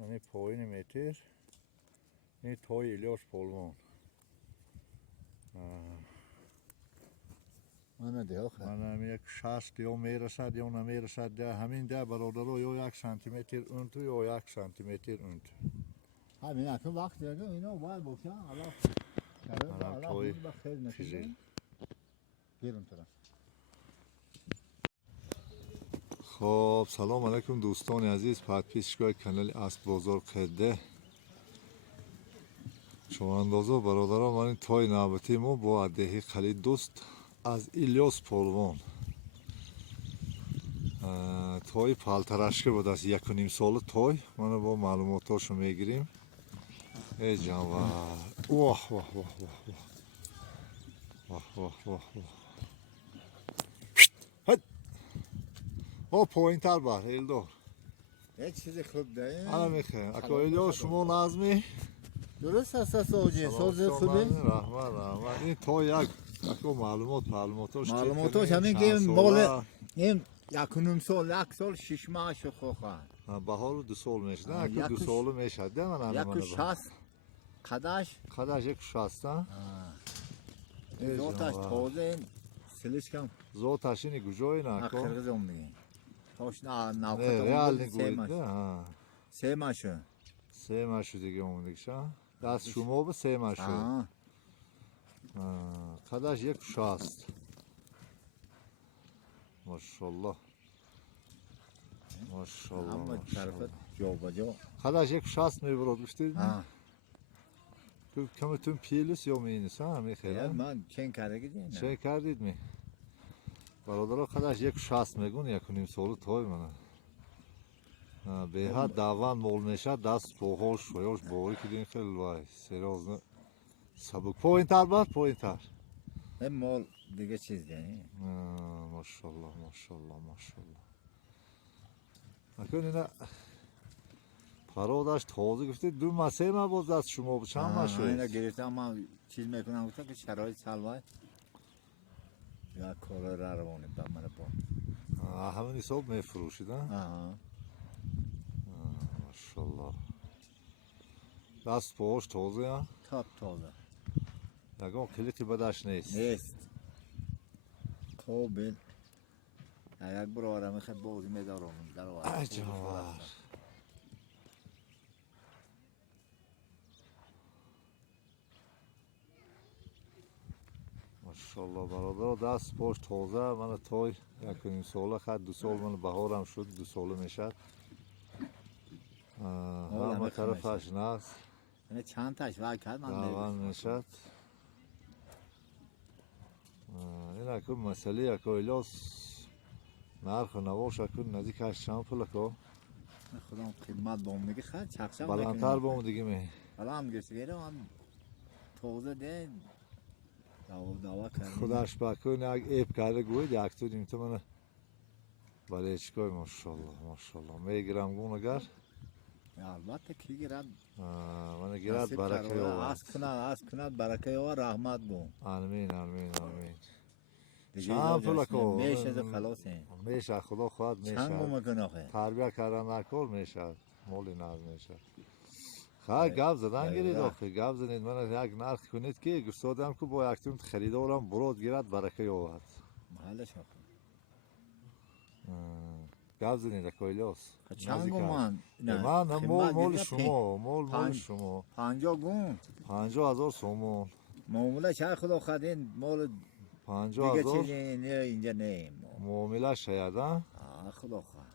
یعنی پایین متر این توی الیاس پولوان من یک 60 یا میرسد یا نمیرسد ده همین ده برادر یا 1 سانتی متر اون تو یا 1 سانتی متر اون تو همین اکنون وقت دیگه اینا باید باشن الان توی فیزیل بیرون طرف. خب سلام علیکم دوستان عزیز پادپیشگاه کانال اسب بزرگ خده شما اندازه برادران من توی نوبتی ما با عدهی خالد دوست از الیاس پولوان توی پالتراشکه بود از 1.5 سال توی من با معلوماتاشو میگیریم ای جانور واه واه واه واه واه واه واه پایین تر بر ایلدار یک چیز خوب داریم انا میخوام اکو الیاس شما نازمی درست است سوجی سوز خوبه رحمت این تو یک اکو معلوماتاش همین که مال این 1.5 سال 1 سال 6 ماه شو خوخه بهار 2 سال میشه نه اکو 2 سال میشه ده من یک 60 قداش یک 60 زوتاش تازه سلیش کم زوتاش اینی کجایی نه کو قرقیزم دیگه توش نه نه ریال نگوید نه سه ماه دیگه اومده شا دست شما به 3 ماه شد قداش یک 60 ماشاءالله اما طرفت جا بجا قداش یک 60 میبرد گفتید تو کمتون پیلس یا مینس میخیره من چین کردید چین کردید می برادرها قداش یک 60 میگون 1.5 سال توی منه به ها دوان مول میشه دست پاهاش شویاش باری کردین خیلی وای سریازنه سبک پایین تر بر پایین تر این مال دیگه چیز یعنی ماشاءالله اکنون اینا پروداش تازه گفتید 2 ماه 3 ماه باز دست شما به چند ماه شد اینا گرفتم من چیز میکنم گفتم که شرایط سلوای یا کار را روانیم با من با همین حساب میفروشید ماشاءالله دست پاهاش تازه ها تازه یکم کلیتی بدش نیست خوب یک برادر میخواد بازی میدارم در ای جانور ماشاءالله برادر دست پاش تازه من توی 1.5 ساله خد 2 سال من بهارم شد 2 ساله میشد همه طرفش نست یعنی چند تاش وای کرد من دوان میشد این اکو مسئله اکو الیاس نرخ نواش اکو نزدیکش چند پول اکو خودم قیمت با اون میگه خرد چخشم بلندتر با اون دیگه می حالا هم گشت گیره هم تازه ده دوا کرد خودش بکن یک ایب کرده گوید یک تو دیم تو منه بله چکای ماشاءالله میگیرم گون اگر البته کی گیرد من گیرد برکه یاور از کند برکه یاور رحمت بون آمین چند پول اکو میشه خلاصه میشه خدا خواهد میشه چند میکنه آخه تربیه کردن نکل میشه مولی ناز میشه خیلی گپ زدن گیرید آخه گپ زنید من یک نرخ کنید که گفتادم که با یکتون خریدارم برود گیرد برکه یاورد محلش آخه گپ زنید اکو الیاس چند گمان من مول شما 50 گون 50,000 سومون معامله چه خدا خدین مال 50,000 دیگه چیزی نه اینجا نه معامله شاید خدا خواهد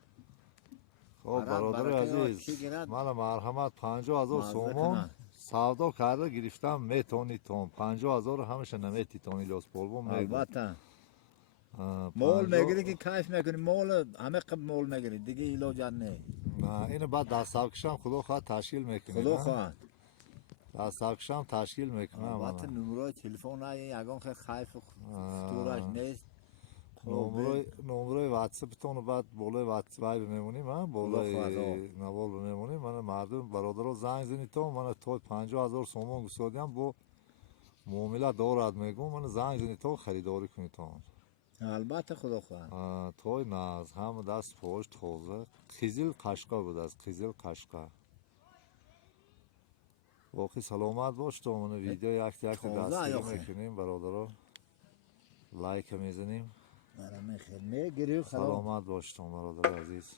خب برادر عزیز من مرحمت 50,000 سومون سودا کرده گرفتم میتونی تون 50,000 همیشه نمیتونی الیاس پولوان میگو البته مول میگیری که کیف میکنی مول همه قبل مول میگیری دیگه علاج نه اینو بعد دست ساکشم خدا خواهد تشکیل میکنی خدا خواهد دست ساکشم تشکیل میکنم البته نمره تلفن های یگان خیلی خیف فتورش نیست نمره واتساپ تون بعد بالای واتساپ میمونیم بالای نوال میمونیم من مردم برادر زنگ زنی تو من تو 50,000 سومون گسودیم با معامله دارد میگم من زنگ زنی تو خریداری کنی تو البته خدا خواهد توی ناز هم دست پاش تازه قیزیل قشقه بود از قیزیل قشقه باقی سلامت باش تا من ویدیو یک تازه دستی آخه. میکنیم برادرها لایک میزنیم برای خیر میگیری خلاص سلامت باش تا برادر عزیز